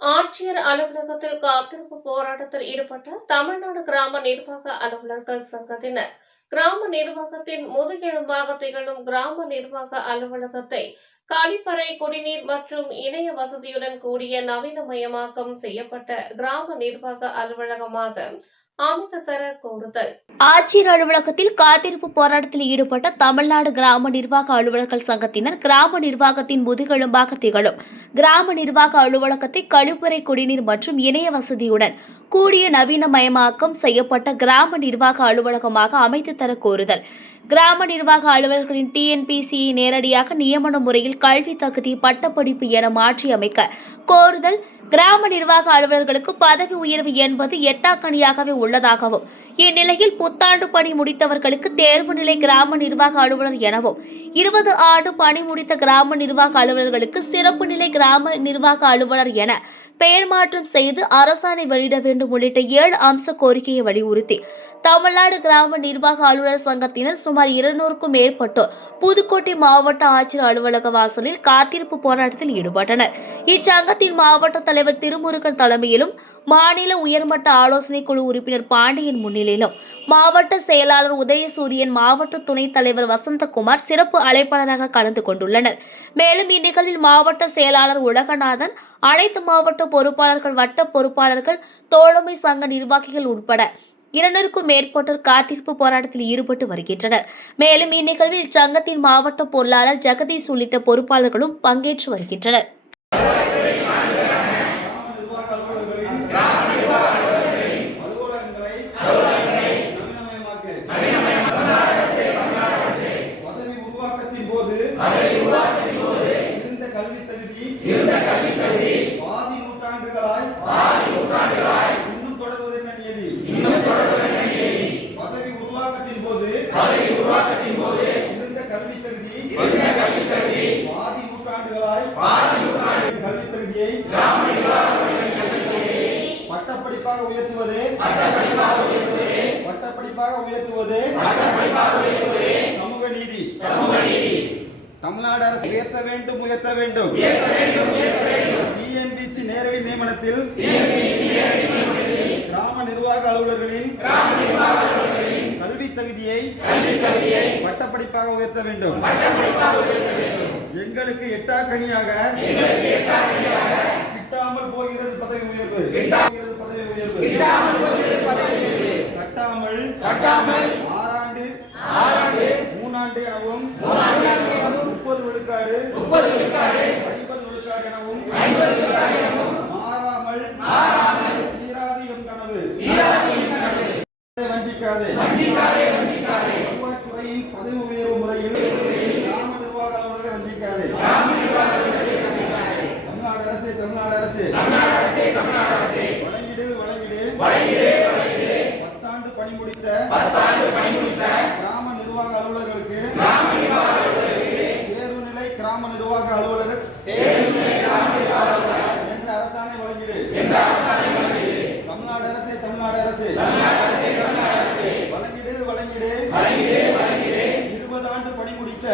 ஆட்சியர் அலுவலகத்தில் காத்திருப்பு போராட்டத்தில் ஈடுபட்ட தமிழ்நாடு கிராம நிர்வாக அலுவலர்கள் சங்கத்தினர் கிராம நிர்வாகத்தின் முதுகெலும்பாக திகழும் கிராம நிர்வாக அலுவலகத்தை கழிப்பறை, குடிநீர் மற்றும் இணைய வசதியுடன் கூடிய நவீனமயமாக்கம் செய்யப்பட்ட கிராம நிர்வாக அலுவலகமாக அமைத்து தர கோருதல். ஆட்சியர் அலுவலகத்தில் காத்திருப்பு போராட்டத்தில் ஈடுபட்ட தமிழ்நாடு கிராம நிர்வாக அலுவலர்கள் சங்கத்தினர் கிராம நிர்வாகத்தின் முதுகெலும்பாக திகழும் கிராம நிர்வாக அலுவலகத்தை கழிப்பறை, குடிநீர் மற்றும் இணைய வசதியுடன் கூடிய நவீனமயமாக்கம் செய்யப்பட்ட கிராம நிர்வாக அலுவலகமாக அமைத்து தர கோருதல். கிராம நிர்வாக அலுவலர்களின் TNPSC நேரடியாக நியமன முறையில் கல்வி தகுதி, பட்டப்படிப்பு என மாற்றி அமைக்க கோருதல். கிராம நிர்வாக அலுவலர்களுக்கு பதவி உயர்வு என்பது எட்டாக்கணியாகவே உள்ளதாகவும், இந்நிலையில் புத்தாண்டு பணி முடித்தவர்களுக்கு தேர்வு நிலை கிராம நிர்வாக அலுவலர் எனவும், 20 ஆண்டு பணி முடித்த கிராம நிர்வாக அலுவலர்களுக்கு சிறப்பு நிலை கிராம நிர்வாக அலுவலர் என பெயர் மாற்றம் செய்து அரசாணை வெளியிட வேண்டும் உள்ளிட்ட 7 அம்ச கோரிக்கையை வலியுறுத்தி தமிழ்நாடு கிராம நிர்வாக அலுவலர் சங்கத்தினர் சுமார் 200க்கும் மேற்பட்டோர் புதுக்கோட்டை மாவட்ட ஆட்சியர் அலுவலக வாசலில் காத்திருப்பு போராட்டத்தில் ஈடுபட்டனர். இச்சங்கத்தின் மாவட்ட தலைவர் திருமுருகன் தலைமையிலும், மாநில உயர்மட்ட ஆலோசனை குழு உறுப்பினர் பாண்டியன் முன்னிலையிலும், மாவட்ட செயலாளர் உதயசூரியன், மாவட்ட துணைத் தலைவர் வசந்தகுமார் சிறப்பு அழைப்பாளராக கலந்து கொண்டுள்ளனர். மேலும் இந்நிகழ்வில் மாவட்ட செயலாளர் உலகநாதன், அனைத்து மாவட்ட பொறுப்பாளர்கள், வட்ட பொறுப்பாளர்கள், தோழமை சங்க நிர்வாகிகள் உட்பட 200க்கும் மேற்பட்டோர் காத்திருப்பு போராட்டத்தில் ஈடுபட்டு வருகின்றனர். மேலும் இந்நிகழ்வில் சங்கத்தின் மாவட்ட பொருளாளர் ஜெகதீஷ் உள்ளிட்ட பொறுப்பாளர்களும் பங்கேற்று வருகின்றனர். பட்டப்படிப்பாக உயர்த்துவது சமூக நீதி. தமிழ்நாடு அரசு உயர்த்த வேண்டும். TNPSC நேரடி நியமனத்தில் கிராம நிர்வாக அலுவலர்களின் கல்வி தகுதியை பட்டப்படிப்பாக உயர்த்த வேண்டும். எங்களுக்கு எட்டாக்கணியாக கிட்டாமல் போகிறது பதவி உயர்வு. கட்டாமல் 6 ஆண்டு 3 ஆண்டு எனவும் 30 விழுக்காடு 50 விழுக்காடு எனவும் மாறாமல் தீராது எம் கனவு. வஞ்சிக்காதே. வருவாய்த்துறையின் பதவி உயர்வு முறையில் கிராம நிர்வாக அலுவலர்களை வஞ்சிக்காதே. தமிழ்நாடு அரசே வழங்கிடு. 10 ஆண்டு பணி முடித்த கிராம நிர்வாக அலுவலர்களுக்கு தேர்வு நிலை கிராம நிர்வாக அலுவலர் என்ற அரசாணை வழங்கிடு. தமிழ்நாடு அரசே வழங்கிடு. 20 ஆண்டு பணி முடித்த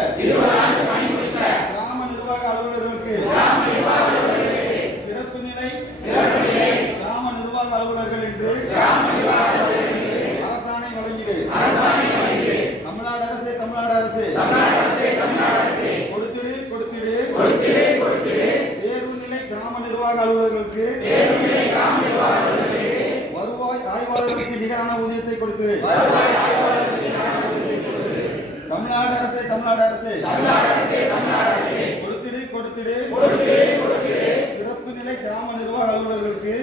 கிராம நிர்வாக அலுவலர்களுக்கு சிறப்பு நிலை கிராம நிர்வாக அலுவலர்கள் என்று அரசாணை வழங்கிடு. தமிழ்நாடு அரசே கொடுத்திடு. தேர்வு நிலை கிராம நிர்வாக அலுவலர்களுக்கு வருவாய் ஆய்வாளர்களுக்கு நிகரான ஊதியத்தை கொடுத்திடு. தமிழ்நாடு அரசே கொடுத்திடு. சிறப்பு நிலை கிராம நிர்வாக அலுவலர்களுக்கு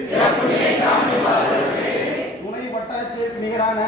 துணை வட்டாட்சியருக்கு நிகரான